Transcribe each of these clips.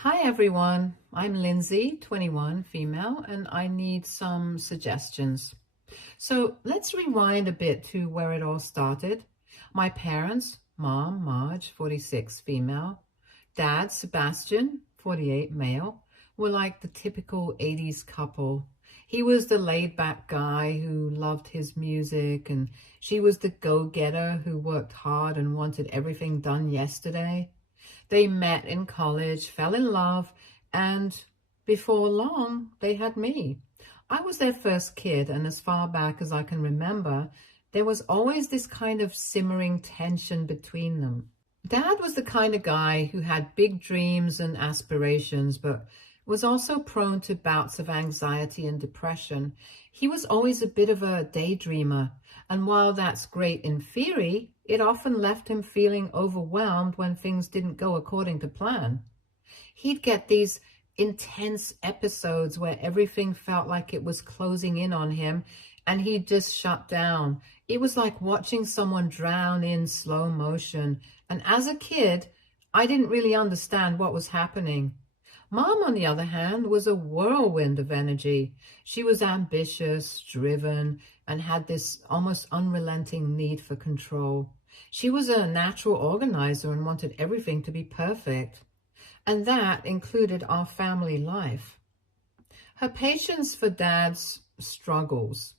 Hi everyone, I'm Lindsay, 21, female, and I need some suggestions. So let's rewind a bit to where it all started. My parents, mom, Marge, 46, female, dad, Sebastian, 48, male, were like the typical 80s couple. He was the laid-back guy who loved his music, and she was the go-getter who worked hard and wanted everything done yesterday. They met in college, fell in love, and before long, they had me. I was their first kid, and as far back as I can remember, there was always this kind of simmering tension between them. Dad was the kind of guy who had big dreams and aspirations, but was also prone to bouts of anxiety and depression. He was always a bit of a daydreamer, and while that's great in theory, it often left him feeling overwhelmed when things didn't go according to plan. He'd get these intense episodes where everything felt like it was closing in on him and he'd just shut down. It was like watching someone drown in slow motion. And as a kid, I didn't really understand what was happening. Mom, on the other hand, was a whirlwind of energy. She was ambitious, driven, and had this almost unrelenting need for control. She was a natural organizer and wanted everything to be perfect. And that included our family life. Her patience for Dad's struggles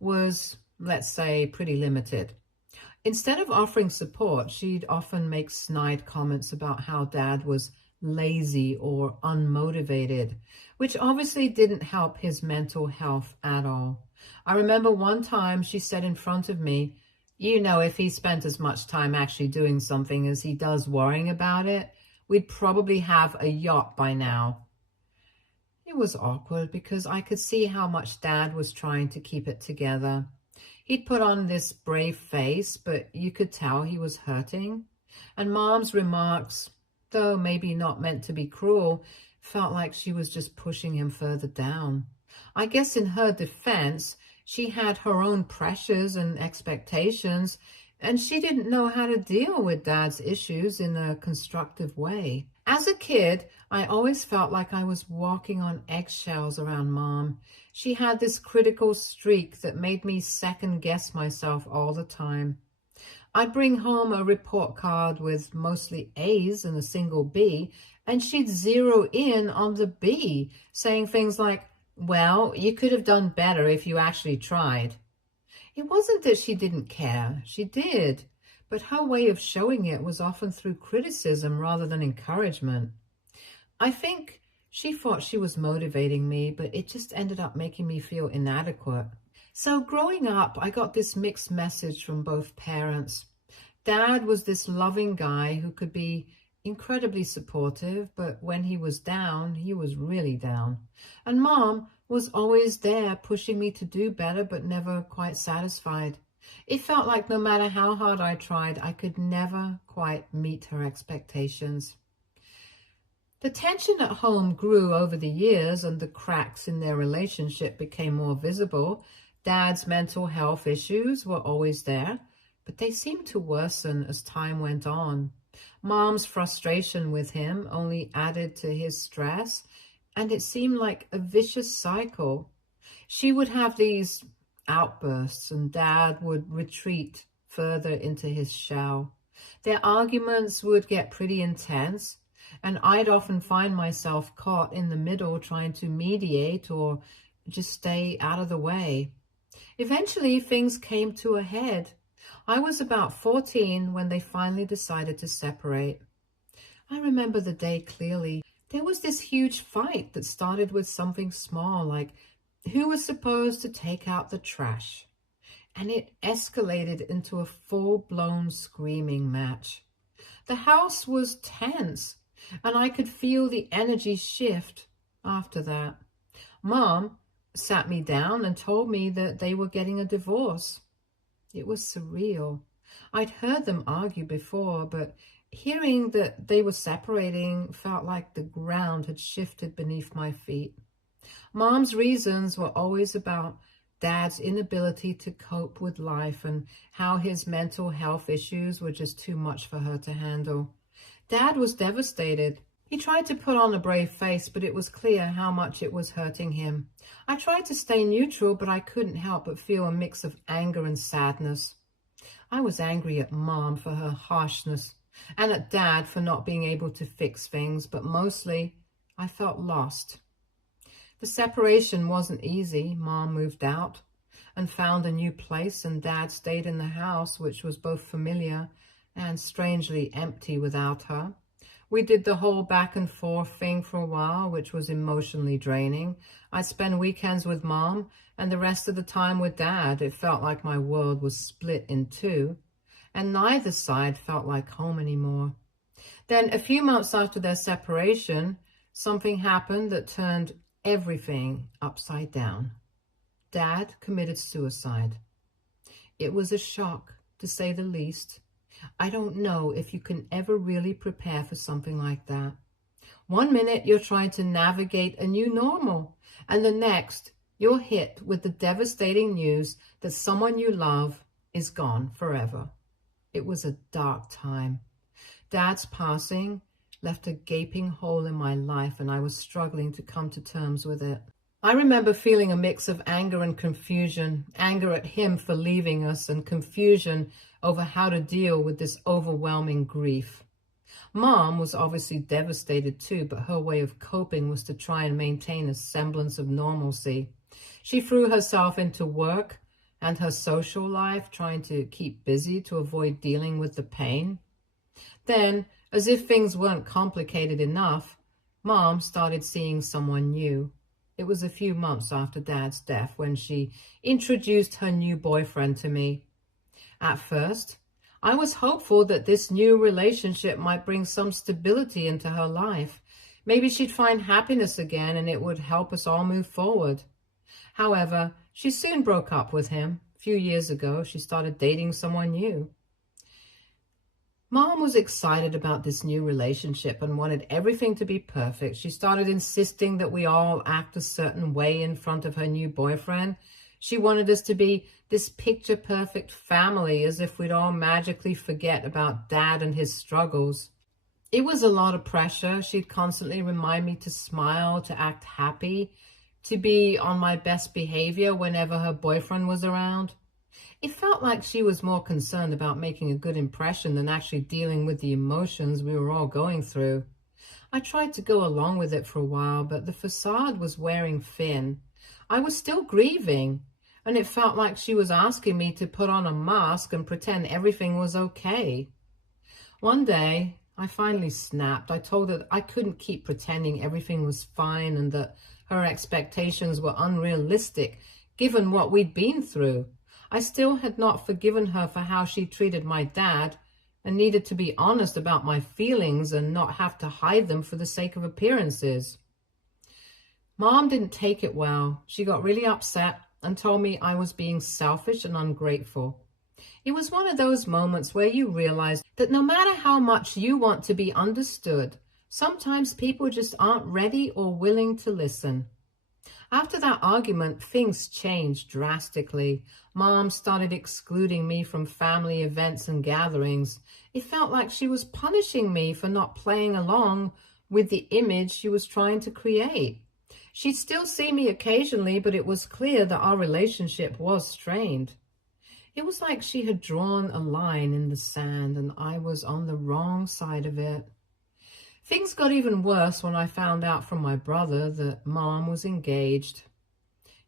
was, let's say, pretty limited. Instead of offering support, she'd often make snide comments about how Dad was lazy or unmotivated, which obviously didn't help his mental health at all. I remember one time she said in front of me, if he spent as much time actually doing something as he does worrying about it, we'd probably have a yacht by now. It was awkward because I could see how much Dad was trying to keep it together. He'd put on this brave face, but you could tell he was hurting. And Mom's remarks, though maybe not meant to be cruel, felt like she was just pushing him further down. I guess in her defense, she had her own pressures and expectations, and she didn't know how to deal with Dad's issues in a constructive way. As a kid, I always felt like I was walking on eggshells around Mom. She had this critical streak that made me second guess myself all the time. I'd bring home a report card with mostly A's and a single B, and she'd zero in on the B, saying things like, well, you could have done better if you actually tried. It wasn't that she didn't care. She did. But her way of showing it was often through criticism rather than encouragement. I think she thought she was motivating me, but it just ended up making me feel inadequate. So growing up, I got this mixed message from both parents. Dad was this loving guy who could be incredibly supportive, but when he was down, he was really down. And Mom was always there pushing me to do better, but never quite satisfied. It felt like no matter how hard I tried, I could never quite meet her expectations. The tension at home grew over the years and the cracks in their relationship became more visible. Dad's mental health issues were always there, but they seemed to worsen as time went on. Mom's frustration with him only added to his stress, and it seemed like a vicious cycle. She would have these outbursts, and Dad would retreat further into his shell. Their arguments would get pretty intense, and I'd often find myself caught in the middle trying to mediate or just stay out of the way. Eventually, things came to a head. I was about 14 when they finally decided to separate. I remember the day clearly. There was this huge fight that started with something small, like who was supposed to take out the trash, and it escalated into a full-blown screaming match. The house was tense, and I could feel the energy shift after that. Mom sat me down and told me that they were getting a divorce. It was surreal. I'd heard them argue before, but hearing that they were separating felt like the ground had shifted beneath my feet. Mom's reasons were always about Dad's inability to cope with life and how his mental health issues were just too much for her to handle. Dad was devastated. He tried to put on a brave face, but it was clear how much it was hurting him. I tried to stay neutral, but I couldn't help but feel a mix of anger and sadness. I was angry at Mom for her harshness and at Dad for not being able to fix things, but mostly I felt lost. The separation wasn't easy. Mom moved out and found a new place, and Dad stayed in the house, which was both familiar and strangely empty without her. We did the whole back and forth thing for a while, which was emotionally draining. I'd spend weekends with Mom and the rest of the time with Dad. It felt like my world was split in two, and neither side felt like home anymore. Then, a few months after their separation, something happened that turned everything upside down. Dad committed suicide. It was a shock, to say the least. I don't know if you can ever really prepare for something like that. One minute you're trying to navigate a new normal, and the next you're hit with the devastating news that someone you love is gone forever. It was a dark time. Dad's passing left a gaping hole in my life, and I was struggling to come to terms with it. I remember feeling a mix of anger and confusion, anger at him for leaving us and confusion over how to deal with this overwhelming grief. Mom was obviously devastated too, but her way of coping was to try and maintain a semblance of normalcy. She threw herself into work and her social life, trying to keep busy to avoid dealing with the pain. Then, as if things weren't complicated enough, Mom started seeing someone new. It was a few months after Dad's death when she introduced her new boyfriend to me. At first, I was hopeful that this new relationship might bring some stability into her life. Maybe she'd find happiness again and it would help us all move forward. However, she soon broke up with him. A few years ago, she started dating someone new. Mom was excited about this new relationship and wanted everything to be perfect. She started insisting that we all act a certain way in front of her new boyfriend. She wanted us to be this picture-perfect family, as if we'd all magically forget about Dad and his struggles. It was a lot of pressure. She'd constantly remind me to smile, to act happy, to be on my best behavior whenever her boyfriend was around. It felt like she was more concerned about making a good impression than actually dealing with the emotions we were all going through. I tried to go along with it for a while, but the facade was wearing thin. I was still grieving, and it felt like she was asking me to put on a mask and pretend everything was okay. One day, I finally snapped. I told her that I couldn't keep pretending everything was fine and that her expectations were unrealistic, given what we'd been through. I still had not forgiven her for how she treated my dad and needed to be honest about my feelings and not have to hide them for the sake of appearances. Mom didn't take it well. She got really upset and told me I was being selfish and ungrateful. It was one of those moments where you realize that no matter how much you want to be understood, sometimes people just aren't ready or willing to listen. After that argument, things changed drastically. Mom started excluding me from family events and gatherings. It felt like she was punishing me for not playing along with the image she was trying to create. She'd still see me occasionally, but it was clear that our relationship was strained. It was like she had drawn a line in the sand and I was on the wrong side of it. Things got even worse when I found out from my brother that Mom was engaged.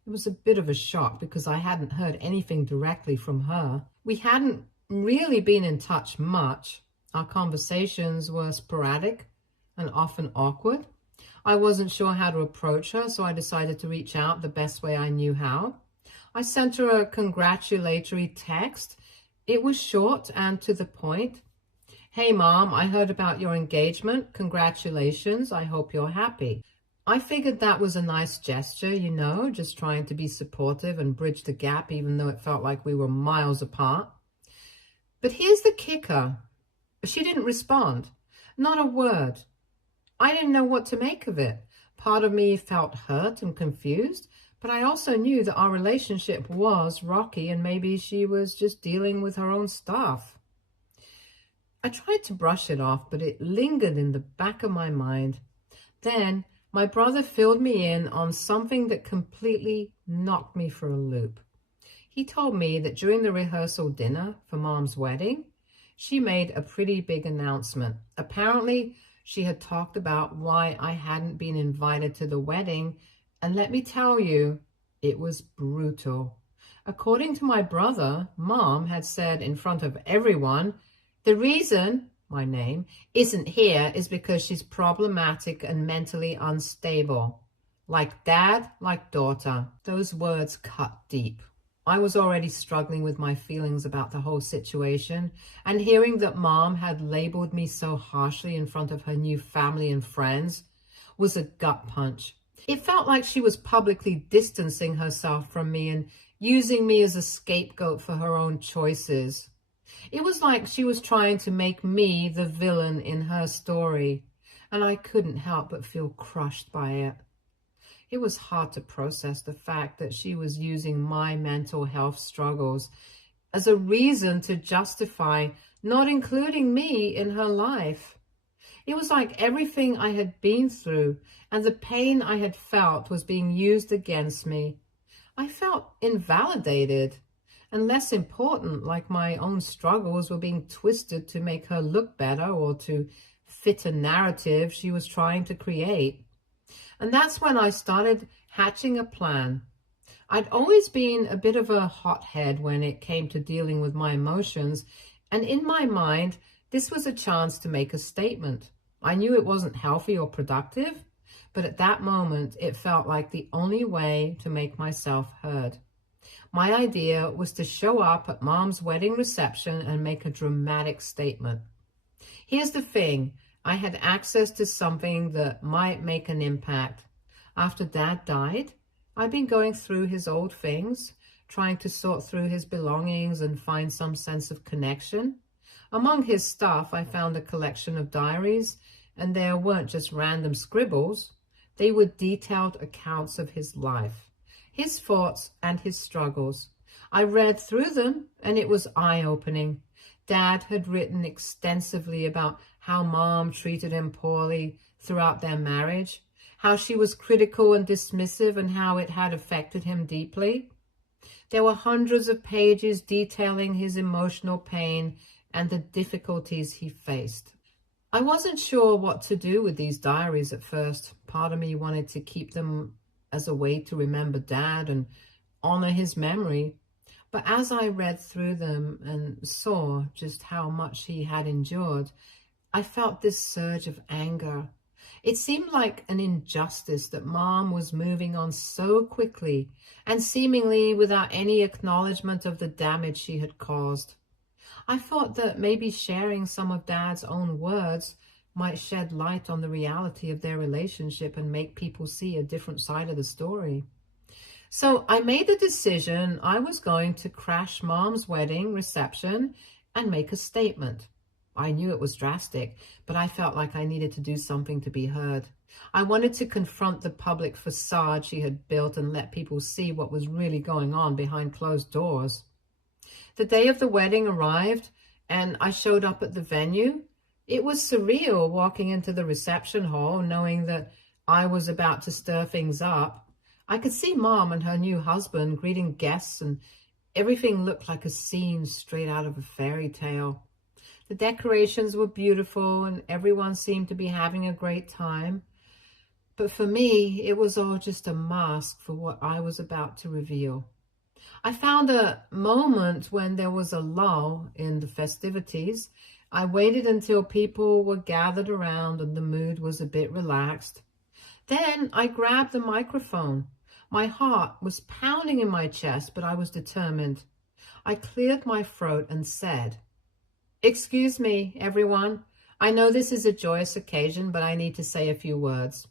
It was a bit of a shock because I hadn't heard anything directly from her. We hadn't really been in touch much. Our conversations were sporadic and often awkward. I wasn't sure how to approach her, so I decided to reach out the best way I knew how. I sent her a congratulatory text. It was short and to the point. "Hey, Mom, I heard about your engagement. Congratulations. I hope you're happy." I figured that was a nice gesture, just trying to be supportive and bridge the gap, even though it felt like we were miles apart. But here's the kicker. She didn't respond. Not a word. I didn't know what to make of it. Part of me felt hurt and confused, but I also knew that our relationship was rocky and maybe she was just dealing with her own stuff. I tried to brush it off, but it lingered in the back of my mind. Then my brother filled me in on something that completely knocked me for a loop. He told me that during the rehearsal dinner for Mom's wedding, she made a pretty big announcement. Apparently, she had talked about why I hadn't been invited to the wedding, and let me tell you, it was brutal. According to my brother, Mom had said in front of everyone, the reason my name isn't here is because she's problematic and mentally unstable. Like dad, like daughter. Those words cut deep. I was already struggling with my feelings about the whole situation, and hearing that Mom had labeled me so harshly in front of her new family and friends was a gut punch. It felt like she was publicly distancing herself from me and using me as a scapegoat for her own choices. It was like she was trying to make me the villain in her story, and I couldn't help but feel crushed by it. It was hard to process the fact that she was using my mental health struggles as a reason to justify not including me in her life. It was like everything I had been through and the pain I had felt was being used against me. I felt invalidated, and less important, like my own struggles were being twisted to make her look better or to fit a narrative she was trying to create. And that's when I started hatching a plan. I'd always been a bit of a hothead when it came to dealing with my emotions, and in my mind, this was a chance to make a statement. I knew it wasn't healthy or productive, but at that moment, it felt like the only way to make myself heard. My idea was to show up at Mom's wedding reception and make a dramatic statement. Here's the thing. I had access to something that might make an impact. After Dad died, I'd been going through his old things, trying to sort through his belongings and find some sense of connection. Among his stuff, I found a collection of diaries, and there weren't just random scribbles. They were detailed accounts of his life, his thoughts and his struggles. I read through them, and it was eye-opening. Dad had written extensively about how Mom treated him poorly throughout their marriage, how she was critical and dismissive, and how it had affected him deeply. There were hundreds of pages detailing his emotional pain and the difficulties he faced. I wasn't sure what to do with these diaries at first. Part of me wanted to keep them as a way to remember Dad and honor his memory. But as I read through them and saw just how much he had endured, I felt this surge of anger. It seemed like an injustice that Mom was moving on so quickly and seemingly without any acknowledgement of the damage she had caused. I thought that maybe sharing some of Dad's own words might shed light on the reality of their relationship and make people see a different side of the story. So I made the decision I was going to crash Mom's wedding reception and make a statement. I knew it was drastic, but I felt like I needed to do something to be heard. I wanted to confront the public facade she had built and let people see what was really going on behind closed doors. The day of the wedding arrived, and I showed up at the venue. It was surreal walking into the reception hall, knowing that I was about to stir things up. I could see Mom and her new husband greeting guests, and everything looked like a scene straight out of a fairy tale. The decorations were beautiful, and everyone seemed to be having a great time. But for me, it was all just a mask for what I was about to reveal. I found a moment when there was a lull in the festivities. I waited until people were gathered around and the mood was a bit relaxed. Then I grabbed the microphone. My heart was pounding in my chest, but I was determined. I cleared my throat and said, "Excuse me, everyone. I know this is a joyous occasion, but I need to say a few words."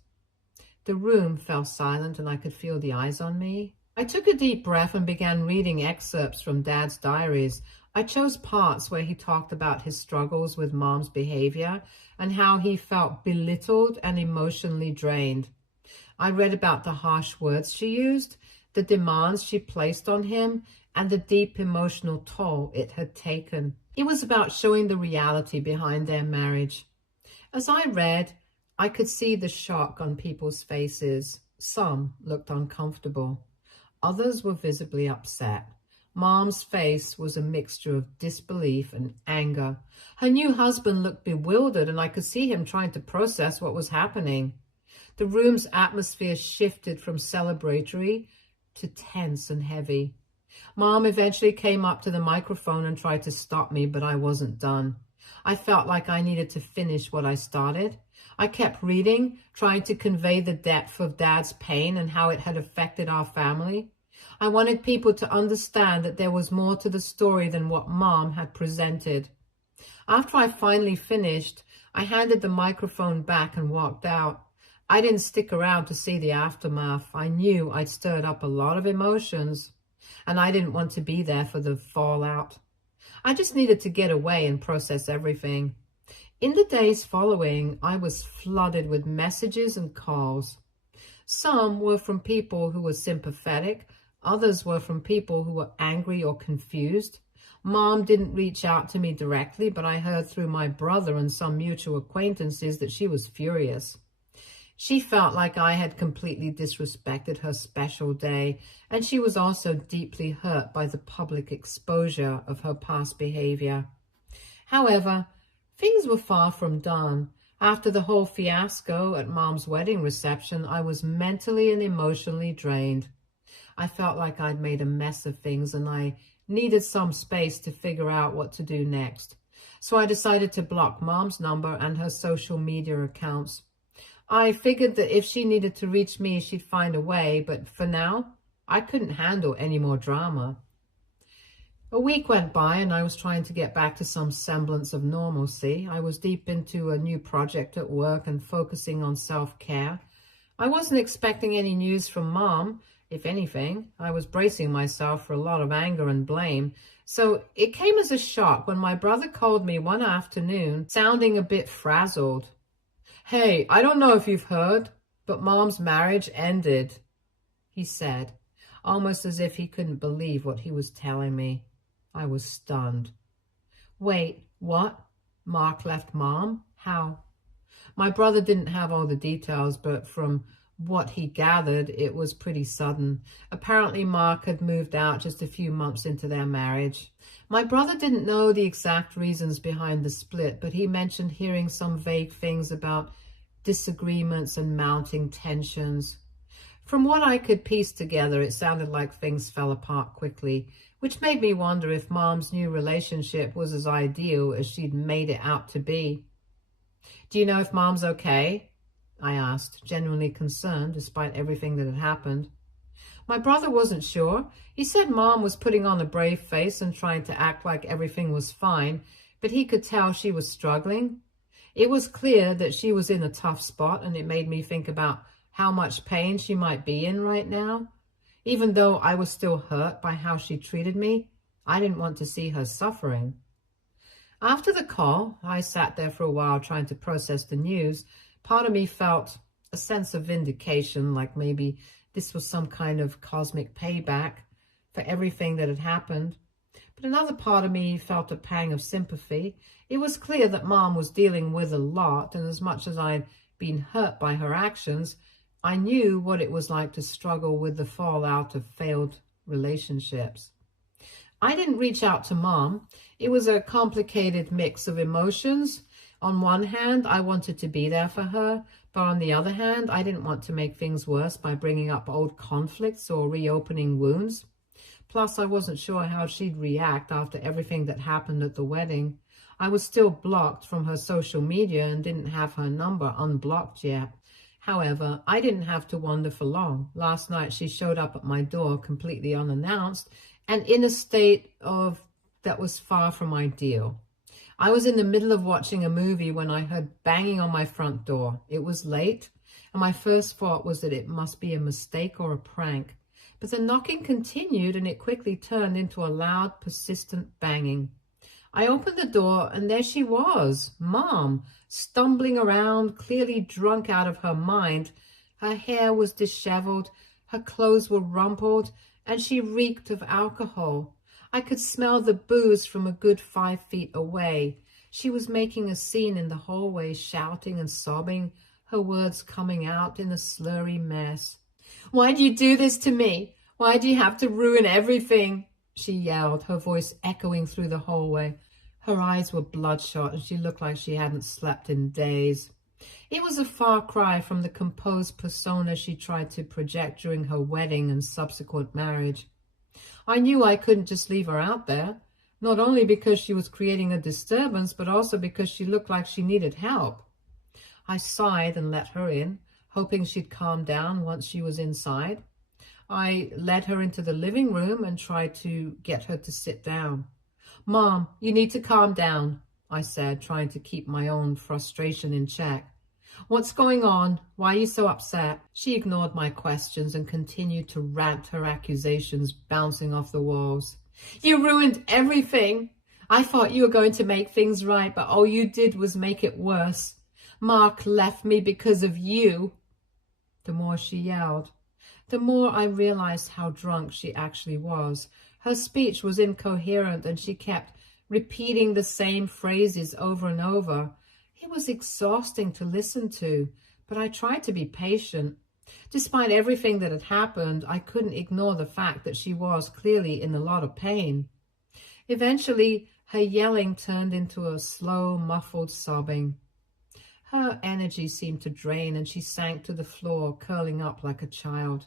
The room fell silent and I could feel the eyes on me. I took a deep breath and began reading excerpts from Dad's diaries. I chose parts where he talked about his struggles with Mom's behavior and how he felt belittled and emotionally drained. I read about the harsh words she used, the demands she placed on him, and the deep emotional toll it had taken. It was about showing the reality behind their marriage. As I read, I could see the shock on people's faces. Some looked uncomfortable. Others were visibly upset. Mom's face was a mixture of disbelief and anger. Her new husband looked bewildered, and I could see him trying to process what was happening. The room's atmosphere shifted from celebratory to tense and heavy. Mom eventually came up to the microphone and tried to stop me, but I wasn't done. I felt like I needed to finish what I started. I kept reading, trying to convey the depth of Dad's pain and how it had affected our family. I wanted people to understand that there was more to the story than what Mom had presented. After I finally finished, I handed the microphone back and walked out. I didn't stick around to see the aftermath. I knew I'd stirred up a lot of emotions, and I didn't want to be there for the fallout. I just needed to get away and process everything. In the days following, I was flooded with messages and calls. Some were from people who were sympathetic. Others were from people who were angry or confused. Mom didn't reach out to me directly, but I heard through my brother and some mutual acquaintances that she was furious. She felt like I had completely disrespected her special day, and she was also deeply hurt by the public exposure of her past behavior. However, things were far from done. After the whole fiasco at Mom's wedding reception, I was mentally and emotionally drained. I felt like I'd made a mess of things, and I needed some space to figure out what to do next. So I decided to block Mom's number and her social media accounts. I figured that if she needed to reach me, she'd find a way, but for now, I couldn't handle any more drama. A week went by and I was trying to get back to some semblance of normalcy. I was deep into a new project at work and focusing on self-care. I wasn't expecting any news from Mom. If anything, I was bracing myself for a lot of anger and blame. So it came as a shock when my brother called me one afternoon, sounding a bit frazzled. "Hey, I don't know if you've heard, but Mom's marriage ended," he said, almost as if he couldn't believe what he was telling me. I was stunned. "Wait, what? Mark left Mom? How?" My brother didn't have all the details, but from what he gathered, it was pretty sudden. Apparently, Mark had moved out just a few months into their marriage. My brother didn't know the exact reasons behind the split, but he mentioned hearing some vague things about disagreements and mounting tensions. From what I could piece together, it sounded like things fell apart quickly, which made me wonder if Mom's new relationship was as ideal as she'd made it out to be. "Do you know if Mom's okay?" I asked, genuinely concerned despite everything that had happened. My brother wasn't sure. He said Mom was putting on a brave face and trying to act like everything was fine, but he could tell she was struggling. It was clear that she was in a tough spot, and it made me think about how much pain she might be in right now. Even though I was still hurt by how she treated me, I didn't want to see her suffering. After the call, I sat there for a while trying to process the news. Part of me felt a sense of vindication, like maybe this was some kind of cosmic payback for everything that had happened. But another part of me felt a pang of sympathy. It was clear that Mom was dealing with a lot, and as much as I'd been hurt by her actions, I knew what it was like to struggle with the fallout of failed relationships. I didn't reach out to Mom. It was a complicated mix of emotions. On one hand, I wanted to be there for her, but on the other hand, I didn't want to make things worse by bringing up old conflicts or reopening wounds. Plus, I wasn't sure how she'd react after everything that happened at the wedding. I was still blocked from her social media and didn't have her number unblocked yet. However, I didn't have to wonder for long. Last night, she showed up at my door completely unannounced and in a state that was far from ideal. I was in the middle of watching a movie when I heard banging on my front door. It was late, and my first thought was that it must be a mistake or a prank. But the knocking continued, and it quickly turned into a loud, persistent banging. I opened the door, and there she was, Mom, stumbling around, clearly drunk out of her mind. Her hair was disheveled, her clothes were rumpled, and she reeked of alcohol. I could smell the booze from a good 5 feet away. She was making a scene in the hallway, shouting and sobbing, her words coming out in a slurry mess. "Why do you do this to me? Why do you have to ruin everything?" she yelled, her voice echoing through the hallway. Her eyes were bloodshot and she looked like she hadn't slept in days. It was a far cry from the composed persona she tried to project during her wedding and subsequent marriage. I knew I couldn't just leave her out there, not only because she was creating a disturbance, but also because she looked like she needed help. I sighed and let her in, hoping she'd calm down once she was inside. I led her into the living room and tried to get her to sit down. "Mom, you need to calm down," I said, trying to keep my own frustration in check. "What's going on? Why are you so upset?" She ignored my questions and continued to rant, her accusations bouncing off the walls. "You ruined everything. I thought you were going to make things right, but all you did was make it worse. Mark left me because of you." The more she yelled, the more I realized how drunk she actually was. Her speech was incoherent and she kept repeating the same phrases over and over. It was exhausting to listen to, but I tried to be patient. Despite everything that had happened, I couldn't ignore the fact that she was clearly in a lot of pain. Eventually, her yelling turned into a slow, muffled sobbing. Her energy seemed to drain and she sank to the floor, curling up like a child.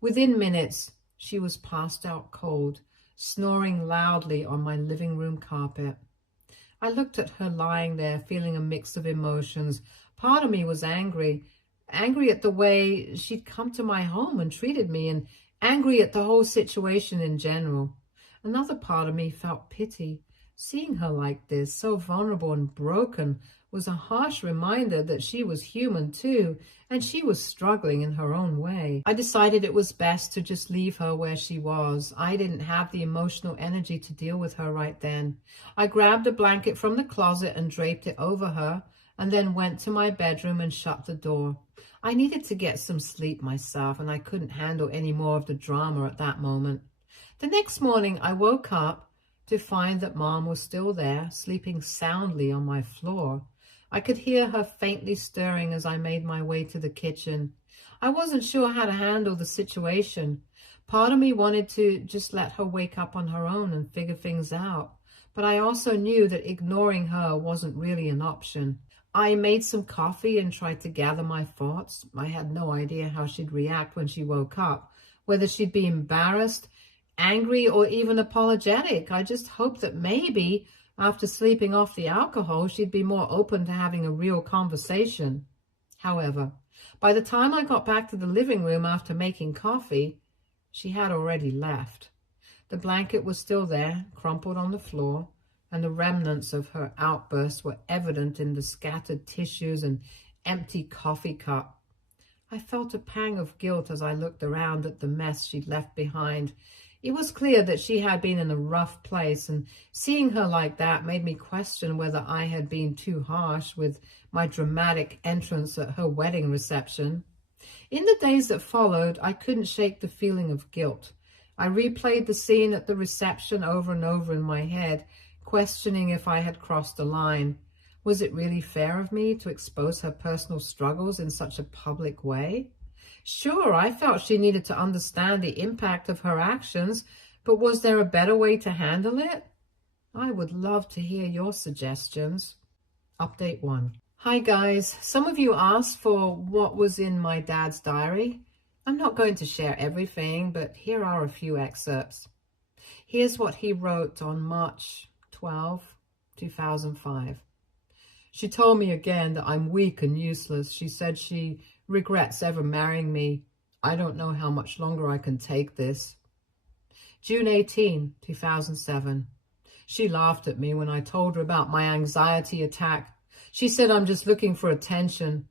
Within minutes, she was passed out cold, snoring loudly on my living room carpet. I looked at her lying there, feeling a mix of emotions. Part of me was angry at the way she'd come to my home and treated me, and angry at the whole situation in general. Another part of me felt pity. Seeing her like this, so vulnerable and broken, was a harsh reminder that she was human too, and she was struggling in her own way. I decided it was best to just leave her where she was. I didn't have the emotional energy to deal with her right then. I grabbed a blanket from the closet and draped it over her, and then went to my bedroom and shut the door. I needed to get some sleep myself, and I couldn't handle any more of the drama at that moment. The next morning, I woke up to find that Mom was still there, sleeping soundly on my floor. I could hear her faintly stirring as I made my way to the kitchen. I wasn't sure how to handle the situation. Part of me wanted to just let her wake up on her own and figure things out, but I also knew that ignoring her wasn't really an option. I made some coffee and tried to gather my thoughts. I had no idea how she'd react when she woke up, whether she'd be embarrassed, angry, or even apologetic. I just hoped that maybe after sleeping off the alcohol, she'd be more open to having a real conversation. However, by the time I got back to the living room after making coffee, she had already left. The blanket was still there, crumpled on the floor, and the remnants of her outburst were evident in the scattered tissues and empty coffee cup. I felt a pang of guilt as I looked around at the mess she'd left behind. It was clear that she had been in a rough place, and seeing her like that made me question whether I had been too harsh with my dramatic entrance at her wedding reception. In the days that followed, I couldn't shake the feeling of guilt. I replayed the scene at the reception over and over in my head, questioning if I had crossed a line. Was it really fair of me to expose her personal struggles in such a public way? Sure, I felt she needed to understand the impact of her actions, but was there a better way to handle it? I would love to hear your suggestions. Update 1. Hi guys, some of you asked for what was in my dad's diary. I'm not going to share everything, but here are a few excerpts. Here's what he wrote on March 12, 2005. She told me again that I'm weak and useless. She said she regrets ever marrying me. I don't know how much longer I can take this. June 18, 2007. She laughed at me when I told her about my anxiety attack. She said I'm just looking for attention.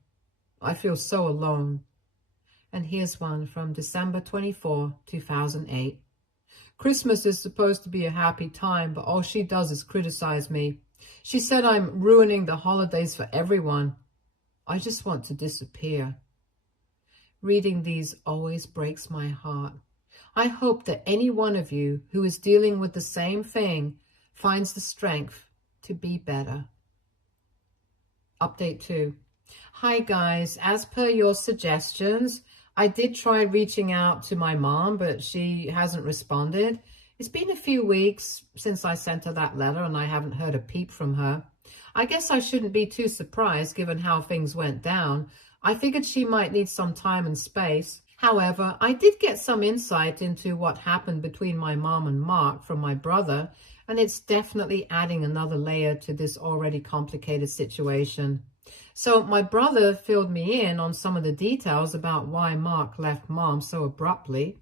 I feel so alone. And here's one from December 24, 2008. Christmas is supposed to be a happy time, but all she does is criticize me. She said I'm ruining the holidays for everyone. I just want to disappear. Reading these always breaks my heart. I hope that any one of you who is dealing with the same thing finds the strength to be better. Update 2. Hi guys, as per your suggestions, I did try reaching out to my mom, but she hasn't responded. It's been a few weeks since I sent her that letter and I haven't heard a peep from her. I guess I shouldn't be too surprised given how things went down. I figured she might need some time and space. However, I did get some insight into what happened between my mom and Mark from my brother, and it's definitely adding another layer to this already complicated situation. So my brother filled me in on some of the details about why Mark left mom so abruptly.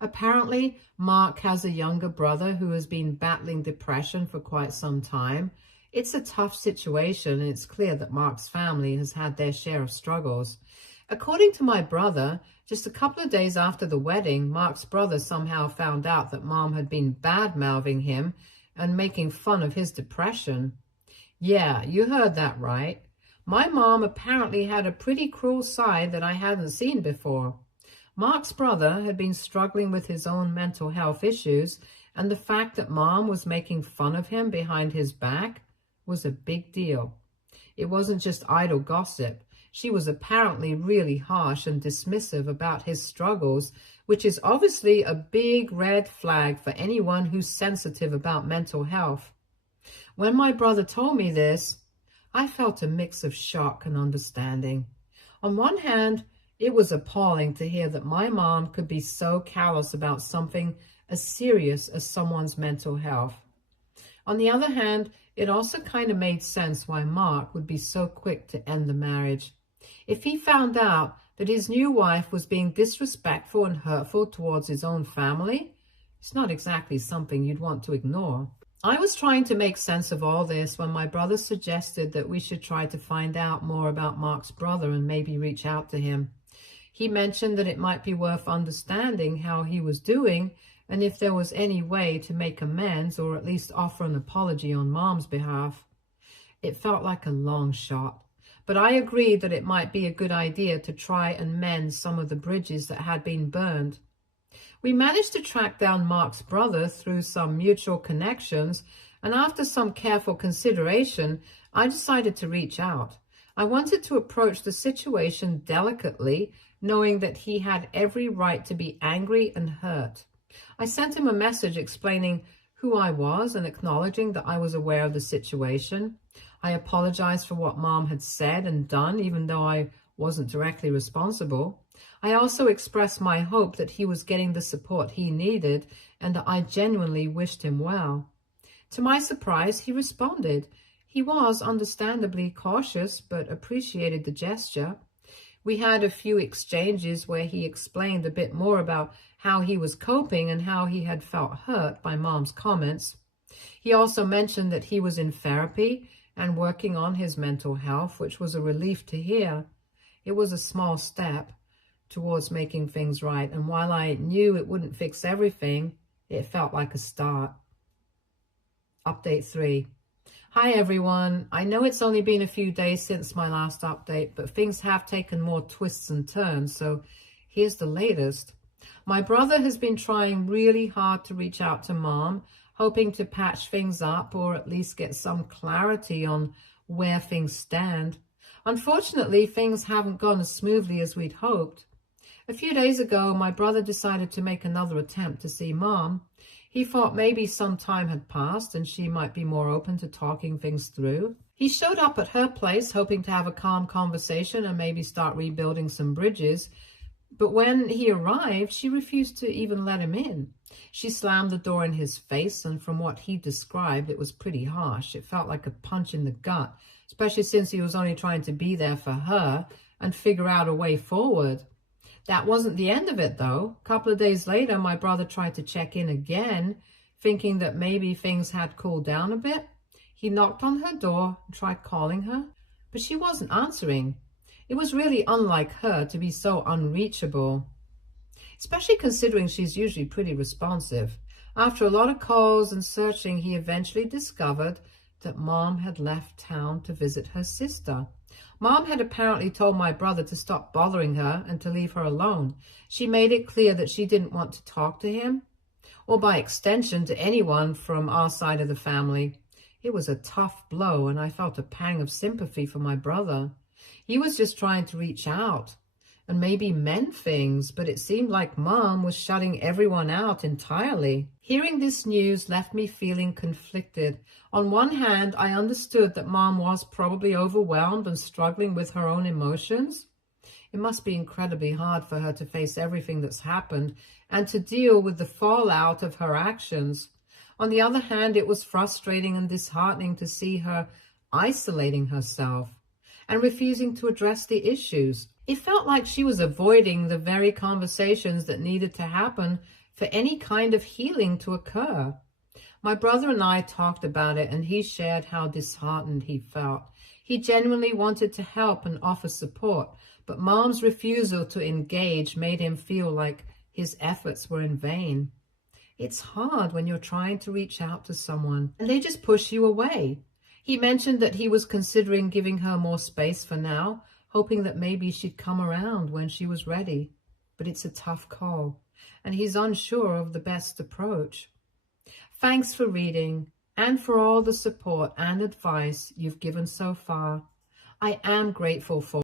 Apparently, Mark has a younger brother who has been battling depression for quite some time. It's a tough situation, and it's clear that Mark's family has had their share of struggles. According to my brother, just a couple of days after the wedding, Mark's brother somehow found out that mom had been bad-mouthing him and making fun of his depression. Yeah, you heard that right. My mom apparently had a pretty cruel side that I hadn't seen before. Mark's brother had been struggling with his own mental health issues, and the fact that mom was making fun of him behind his back was a big deal. It wasn't just idle gossip. She was apparently really harsh and dismissive about his struggles, which is obviously a big red flag for anyone who's sensitive about mental health. When my brother told me this, I felt a mix of shock and understanding. On one hand, it was appalling to hear that my mom could be so callous about something as serious as someone's mental health. On the other hand, it also kind of made sense why Mark would be so quick to end the marriage. If he found out that his new wife was being disrespectful and hurtful towards his own family, it's not exactly something you'd want to ignore. I was trying to make sense of all this when my brother suggested that we should try to find out more about Mark's brother and maybe reach out to him. He mentioned that it might be worth understanding how he was doing and if there was any way to make amends or at least offer an apology on mom's behalf. It felt like a long shot, but I agreed that it might be a good idea to try and mend some of the bridges that had been burned. We managed to track down Mark's brother through some mutual connections, and after some careful consideration, I decided to reach out. I wanted to approach the situation delicately, knowing that he had every right to be angry and hurt. I sent him a message explaining who I was and acknowledging that I was aware of the situation. I apologized for what Mom had said and done, even though I wasn't directly responsible. I also expressed my hope that he was getting the support he needed and that I genuinely wished him well. To my surprise, he responded. He was understandably cautious, but appreciated the gesture. We had a few exchanges where he explained a bit more about how he was coping and how he had felt hurt by Mom's comments. He also mentioned that he was in therapy and working on his mental health, which was a relief to hear. It was a small step towards making things right, and while I knew it wouldn't fix everything, it felt like a start. Update 3. Hi everyone. I know it's only been a few days since my last update, but things have taken more twists and turns, so here's the latest. My brother has been trying really hard to reach out to Mom, hoping to patch things up or at least get some clarity on where things stand. Unfortunately, things haven't gone as smoothly as we'd hoped. A few days ago, my brother decided to make another attempt to see Mom. He thought maybe some time had passed and she might be more open to talking things through. He showed up at her place hoping to have a calm conversation and maybe start rebuilding some bridges. But when he arrived, she refused to even let him in. She slammed the door in his face, and from what he described, it was pretty harsh. It felt like a punch in the gut, especially since he was only trying to be there for her and figure out a way forward. That wasn't the end of it, though. A couple of days later, my brother tried to check in again, thinking that maybe things had cooled down a bit. He knocked on her door and tried calling her, but she wasn't answering. It was really unlike her to be so unreachable, especially considering she's usually pretty responsive. After a lot of calls and searching, he eventually discovered that Mom had left town to visit her sister. Mom had apparently told my brother to stop bothering her and to leave her alone. She made it clear that she didn't want to talk to him, or by extension to anyone from our side of the family. It was a tough blow, and I felt a pang of sympathy for my brother. He was just trying to reach out and maybe mend things, but it seemed like Mom was shutting everyone out entirely. Hearing this news left me feeling conflicted. On one hand, I understood that Mom was probably overwhelmed and struggling with her own emotions. It must be incredibly hard for her to face everything that's happened and to deal with the fallout of her actions. On the other hand, it was frustrating and disheartening to see her isolating herself and refusing to address the issues. It felt like she was avoiding the very conversations that needed to happen for any kind of healing to occur. My brother and I talked about it, and he shared how disheartened he felt. He genuinely wanted to help and offer support, but Mom's refusal to engage made him feel like his efforts were in vain. It's hard when you're trying to reach out to someone and they just push you away. He mentioned that he was considering giving her more space for now, hoping that maybe she'd come around when she was ready. But it's a tough call, and he's unsure of the best approach. Thanks for reading and for all the support and advice you've given so far. I am grateful for